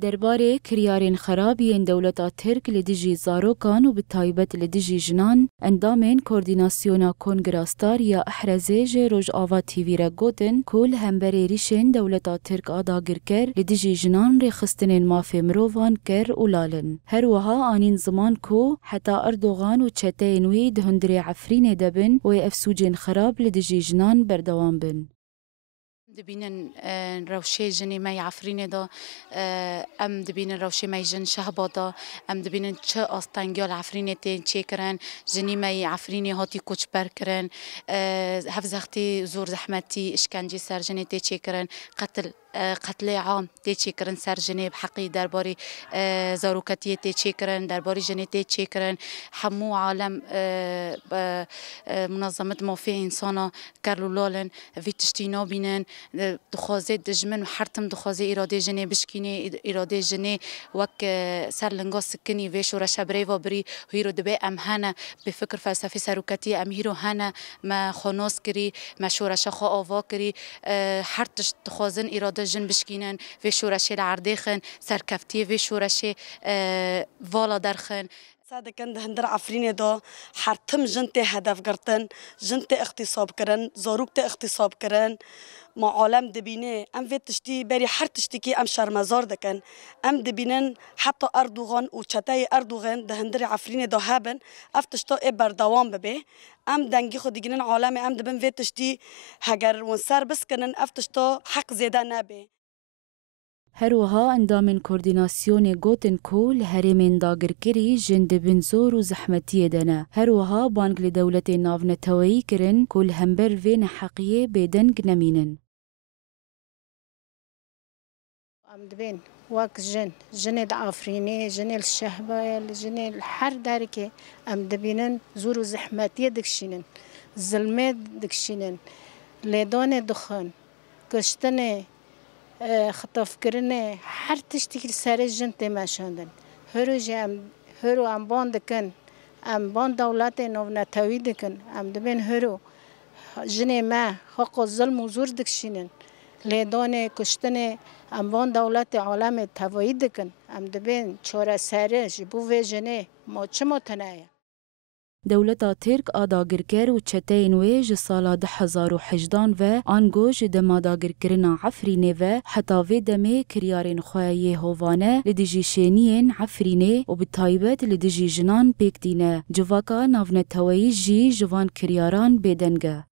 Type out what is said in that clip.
درباره کریارین خرابی دولتا ترک لدیجی زاروکان و بتایبت لدیجی جنان اندامین کوردیناسیونا کنگراستار یا احرزه روج آوا تیوی را گوتن کل همبری ریشن دولتا ترک آداگر کر لدیجی جنان ری خستنین مافی مروفان کر اولالن. هر وها آنین زمان کو حتی اردوغان و چته نوی دهندری عفرین دبن و افسوجین خراب لدیجی جنان بردوان بن. دبینن روشی جنی می عفرینه دا ام دبینن روشی می جن شهبا دا ام دبینن چه آستانگیال عفرینه تین چه کرن جنی می عفرینه هاتی کچ بر کرن حفظختی زور زحمتی اشکنجی سر جنی تی چه کرن قتل عام تی چه کرن سر جنی بحقی درباری زاروکتی تی چه کرن درباری جنی تی چه کرن همو عالم منظمه مافی انسانا کرلولالن وی تشتینا بینن دخوازه دجمن و حرتم دخوازه اراده جنه بشکینه اراده جنه وک سر لنگا سکنی ویش و رشبری و بری هیرو دبه ام هنه به فکر فلسفی سروکتی ام هیرو هنه ما خاناس کری ما شورش خوا آوا کری حرتش دخوازن اراده جن بشکینن وی شورش لعردخن سرکفتی وی شورش والا درخن ساده كان هندر عفرين دا حرتم جنتي هدف قرتن جنتي اغتصاب كرن زاروكتي اغتصاب كرن مع عالم دبينه ام في تشتي بري حر تشتكي ام شرمزار دكن ام دبينن حتى اردوغان و چتاي اردوغان ده هندر عفرين دا هابن افتشتا بردوام ببه ام دنگي خود ديگنن عالم ام دبن في تشتي هگر ونسر بس كنن افتشتا حق زياده نبه. هر وها اندامن کوردیناسیون گوتن کول هرمین داگر کری جند بن زور و زحمتی دنه. هر وها بانگل دولت ناونتوایی کرن کول همبر وین حقیه بدنگ نمینن. ام دبین واک جن عفرینی جن الشهبه جن الحر دارکه ام دبینن زور و زحمتی دکشینن ظلمت دکشینن لیدان دخان کشتن خطاف کرنه هر تشتیل سر جن تماشاندن هرو ام باند کن ام باند دولت نوونتوی دکن ام دبین هرو جن ما حق ظلم و زور دکشینن لیدان کشتن ام باند دولت عالم توی دکن ام دبین چهار سره جبو و جنه ما چه متنایه دولتا ترک آداگرگر و چتین ویج سالا 2018 و آنگوش دماداگر کرنا عفرینه و حتی و دمه کریارین خواهی هوانه لدیجی شینین عفرینه و بطایبت لدیجی جنان پیک دینه جواکا ناونتوایی جی جوان کریاران بدنگه.